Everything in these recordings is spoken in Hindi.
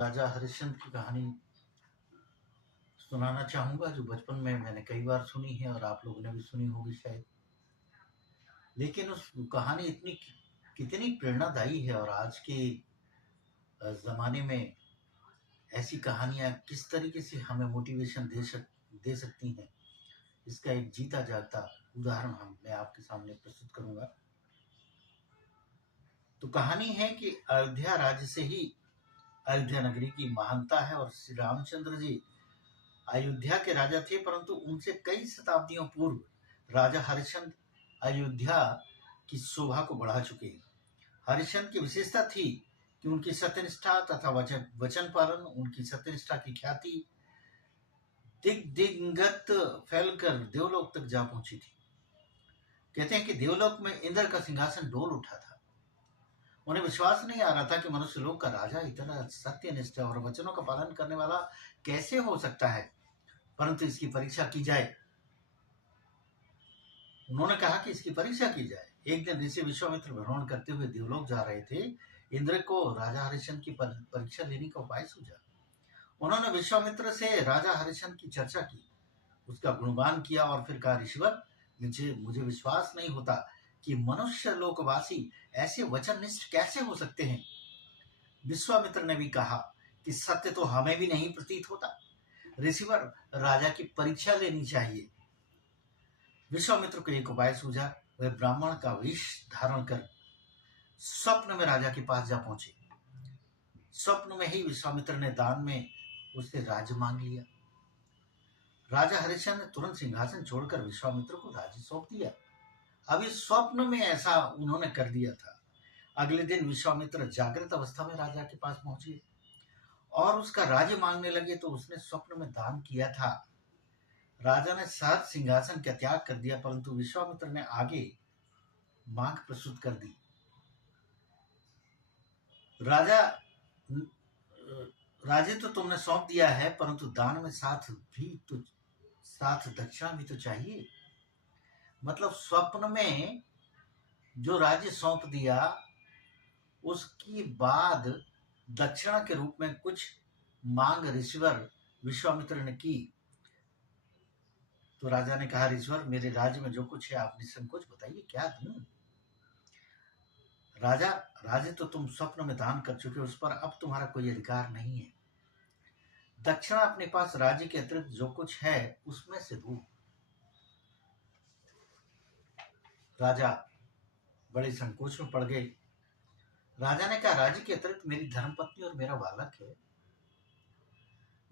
राजा हरिश्चंद्र की कहानी सुनाना चाहूंगा, जो बचपन में मैंने कई बार सुनी है और आप लोगों ने भी सुनी होगी शायद। लेकिन उस कहानी इतनी कितनी प्रेरणादायी है, और आज के ज़माने में ऐसी कहानियाँ किस तरीके से हमें मोटिवेशन दे सकती हैं, इसका एक जीता जागता उदाहरण मैं आपके सामने प्रस्तुत करूंगा। तो कहानी है कि अयोध्या राज्य से ही अयोध्या नगरी की महानता है, और श्री रामचंद्र जी अयोध्या के राजा थे, परंतु उनसे कई शताब्दियों पूर्व राजा हरिश्चंद्र अयोध्या की शोभा को बढ़ा चुके हैं। हरिश्चंद्र की विशेषता थी कि उनकी सत्यनिष्ठा तथा वचन पालन, उनकी सत्यनिष्ठा की ख्याति दिग्गत फैलकर देवलोक तक जा पहुंची थी। कहते हैं कि देवलोक में इंद्र का सिंहासन डोल उठा था। उन्हें विश्वास नहीं आ रहा था कि मनुष्य लोक का राजा इतना सत्यनिष्ठ और वचनों का पालन करने वाला कैसे हो सकता है, परंतु इसकी परीक्षा की जाए। उन्होंने कहा कि इसकी परीक्षा की जाए। एक दिन ऋषि विश्वामित्र भ्रमण करते हुए देवलोक जा रहे थे। इंद्र को राजा हरिश्चंद्र की परीक्षा लेने का उपाय सूझा। उन्होंने विश्वामित्र से राजा हरिश्चंद्र की चर्चा की, उसका गुणगान किया और फिर कहा, ऋषिवर, मुझे विश्वास नहीं होता कि मनुष्य लोकवासी ऐसे वचननिष्ठ कैसे हो सकते हैं। विश्वामित्र ने भी कहा कि सत्य तो हमें भी नहीं प्रतीत होता। ऋषिवर, राजा की परीक्षा लेनी चाहिए। विश्वामित्र को एक उपाय सूझा। वह ब्राह्मण का वेश धारण कर स्वप्न में राजा के पास जा पहुंचे। स्वप्न में ही विश्वामित्र ने दान में उससे राज्य मांग लिया। राजा हरिश्चंद्र ने तुरंत सिंहासन छोड़कर विश्वामित्र को राज्य सौंप दिया। अभी स्वप्न में ऐसा उन्होंने कर दिया था। अगले दिन विश्वामित्र जागृत अवस्था में राजा के पास पहुंचे और उसका राज्य मांगने लगे, तो उसने स्वप्न में दान किया था। राजा ने सहज सिंहासन का त्याग कर दिया, परंतु विश्वामित्र ने आगे मांग प्रस्तुत कर दी। राजे तो तुमने सौंप दिया है, परंतु दान में साथ दक्षिणा भी तो चाहिए। मतलब स्वप्न में जो राज्य सौंप दिया, उसकी बाद दक्षिणा के रूप में कुछ मांग ऋषिवर विश्वामित्र ने की। तो राजा ने कहा, ऋषिवर, मेरे राज्य में जो कुछ है आप निसंकोच बताइए, क्या दूं। राजा, राज्य तो तुम स्वप्न में दान कर चुके, उस पर अब तुम्हारा कोई अधिकार नहीं है। दक्षिणा अपने पास राज्य के अतिरिक्त जो कुछ है उसमें से दो। राजा बड़े संकोच में पड़ गए। राजा ने कहा, राज्य के अतिरिक्त मेरी धर्मपत्नी और मेरा बालक है,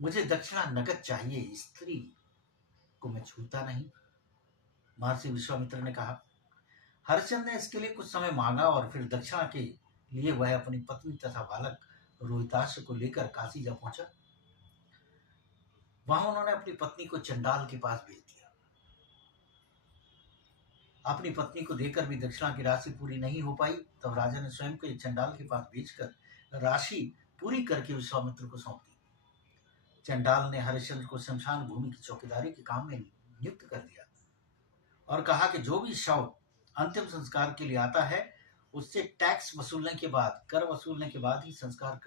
मुझे दक्षिणा नगद चाहिए, स्त्री को मैं छूता नहीं। महर्षि विश्वामित्र ने कहा। हरिश्चंद्र ने इसके लिए कुछ समय मांगा और फिर दक्षिणा के लिए वह अपनी पत्नी तथा बालक रोहिताक्ष को लेकर काशी जा पहुंचा। वहां उन्होंने अपनी पत्नी को चंडाल के पास भेज दिया। अपनी पत्नी को देकर भी दक्षिणा की राशि पूरी नहीं हो पाई, तब राजा ने स्वयं को चंडाल के पास भेजकर राशि पूरी करके विश्वामित्र को सौंप दी। चंडाल ने हरिश्चंद्र को शमशान भूमि की चौकीदारी के काम में नियुक्त कर दिया और कहा कि जो भी शव अंतिम संस्कार के लिए आता है, उससे टैक्स वसूलने के बाद, कर वसूलने के बाद ही संस्कार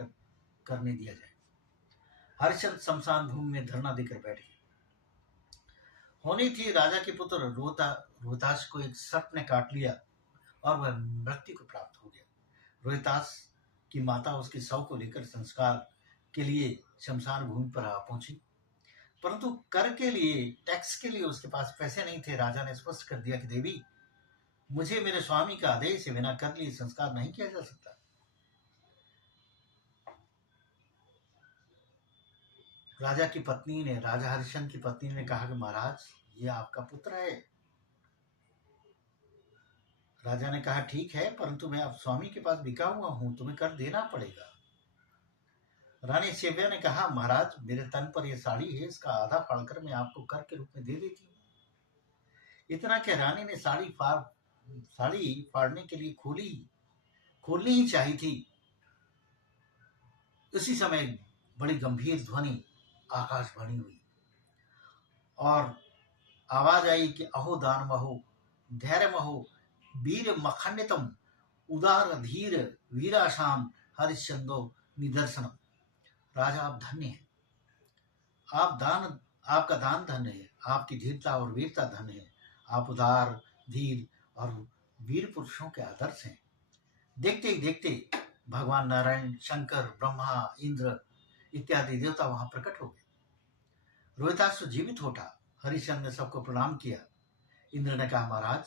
करने दिया जाए। हरिश्चंद्र शमशान भूमि में धरना देकर बैठ गए। होनी थी राजा के पुत्र रोहिताक्ष को एक सर्प ने काट लिया और वह मृत्यु को प्राप्त हो गया। रोहिताक्ष की माता उसके शव को लेकर संस्कार के लिए शमशान भूमि पर आ पहुंची, परंतु कर के लिए, टैक्स के लिए उसके पास पैसे नहीं थे। राजा ने स्पष्ट कर दिया कि देवी, मुझे मेरे स्वामी का आदेश से बिना कर लिए संस्कार नहीं किया जा सकता। राजा हरिश्चंद्र की पत्नी ने कहा कि महाराज, ये आपका पुत्र है। राजा ने कहा, ठीक है, परंतु मैं अब स्वामी के पास बिका हुआ हूं, तुम्हें कर देना पड़ेगा। रानी सेव्या ने कहा, महाराज, मेरे तन पर यह साड़ी है, इसका आधा फाड़कर मैं आपको कर के रूप में दे देती हूँ। इतना क्या, रानी ने साड़ी फाड़ने के लिए खोलनी ही चाहिए थी। उसी समय बड़ी गंभीर ध्वनि आकाशवाणी हुई और आवाज आई कि अहो दान महो, धैर्य महो, वीर मखंडितम, उदार धीर वीराशाम हरिश्चंदो निदर्शनम। राजा आप धन्य हैं, आपका दान धन्य है, आपकी धीरता और वीरता धन्य है, आप उदार, धीर और वीर पुरुषों के आदर्श हैं। देखते ही देखते भगवान नारायण, शंकर, ब्रह्मा, इंद्र इत्यादि देवता वहां प्रकट हो गए। रोहितासुर जीवित उठा। हरिश्चंद्र ने सबको प्रणाम किया। इंद्र ने कहा, महाराज